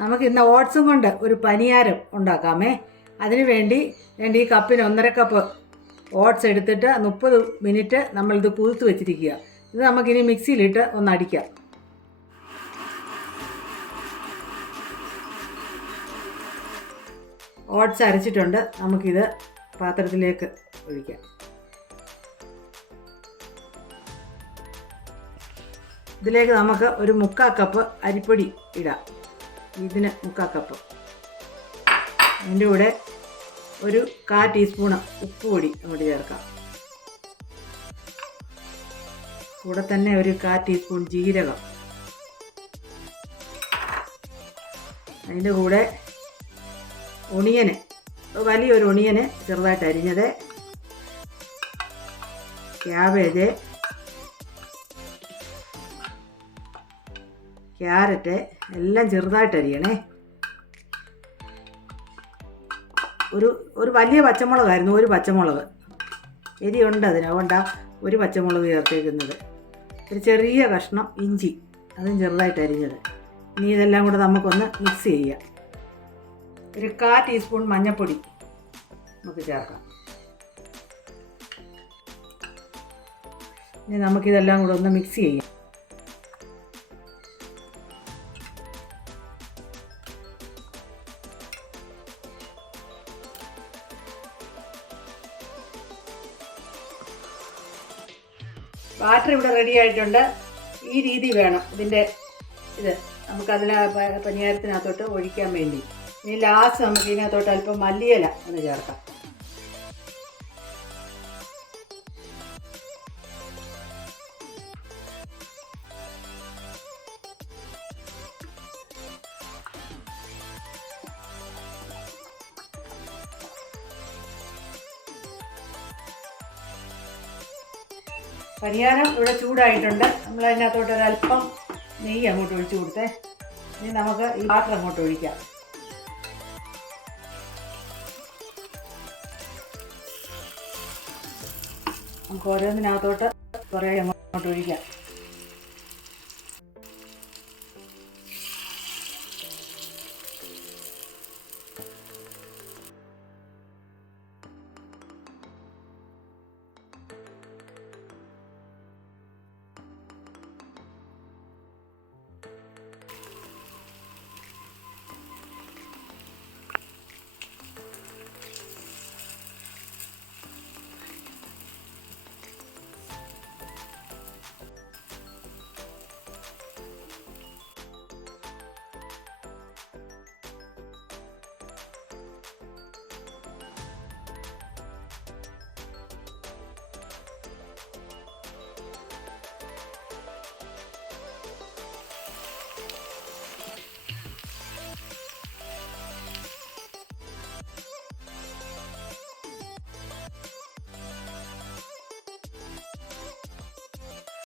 നമുക്ക് ഇന്ന് ഓട്സും കൊണ്ട് ഒരു പനിയാരം ഉണ്ടാക്കാമേ. അതിനു വേണ്ടി ഈ കപ്പിന് 1.5 കപ്പ് ഓട്സ് എടുത്തിട്ട് 30 മിനിറ്റ് നമ്മളിത് കുതിർത്ത് വെച്ചിരിക്കുക. ഇത് നമുക്കിനി മിക്സിയിലിട്ട് ഒന്ന് അടിക്കാം. ഓട്സ് അരച്ചിട്ടുണ്ട്. നമുക്കിത് പാത്രത്തിലേക്ക് ഒഴിക്കാം. ഇതിലേക്ക് നമുക്ക് ഒരു 3/4 കപ്പ് അരിപ്പൊടി ഇടാം. ഇതിന് 3/4 കപ്പ്. അതിൻ്റെ കൂടെ ഒരു 1/4 ടീസ്പൂണ് ഉപ്പ് പൊടി അങ്ങോട്ട് ചേർക്കാം. കൂടെ തന്നെ ഒരു 1/4 ടീസ്പൂൺ ജീരകം. അതിൻ്റെ കൂടെ ഒണിയന്, വലിയൊരു ഒണിയന് ചെറുതായിട്ട് അരിഞ്ഞത്, ക്യാബേജ്, ക്യാരറ്റ് എല്ലാം ചെറുതായിട്ട് അരിയണേ. ഒരു വലിയ പച്ചമുളകായിരുന്നു, ഒരു പച്ചമുളക്. എരിയുണ്ട് അതിന്, അതുകൊണ്ടാണ് ഒരു പച്ചമുളക് ചേർത്തേക്കുന്നത്. ഒരു ചെറിയ കഷ്ണം ഇഞ്ചി, അതും ചെറുതായിട്ട് അരിഞ്ഞത്. ഇനി ഇതെല്ലാം കൂടെ നമുക്കൊന്ന് മിക്സ് ചെയ്യാം. ഒരു 1/4 ടീസ്പൂൺ മഞ്ഞൾപ്പൊടി നമുക്ക് ചേർക്കാം. ഇനി നമുക്കിതെല്ലാം കൂടെ ഒന്ന് മിക്സ് ചെയ്യാം. ബാറ്റർ ഇവിടെ റെഡി ആയിട്ടുണ്ട്. ഈ രീതി വേണം ഇതിൻ്റെ ഇത് നമുക്കതിന് പനിയാരത്തിനകത്തോട്ട് ഒഴിക്കാൻ വേണ്ടി. ഇനി ലാസ്റ്റ് നമുക്ക് ഇതിനകത്തോട്ട് അല്പം മല്ലിയില ഒന്ന് ചേർക്കാം. പനിയാരം ഇവിടെ ചൂടായിട്ടുണ്ട്. നമ്മൾ അതിനകത്തോട്ട് ഒരല്പം നെയ്യ് അങ്ങോട്ട് ഒഴിച്ചു കൊടുത്തേ. ഇനി നമുക്ക് ഈ ബാറ്റർ അങ്ങോട്ട് ഒഴിക്കാം. നമുക്ക് ഓരോന്നിനകത്തോട്ട് കുറേ അങ്ങോട്ട് ഒഴിക്കാം.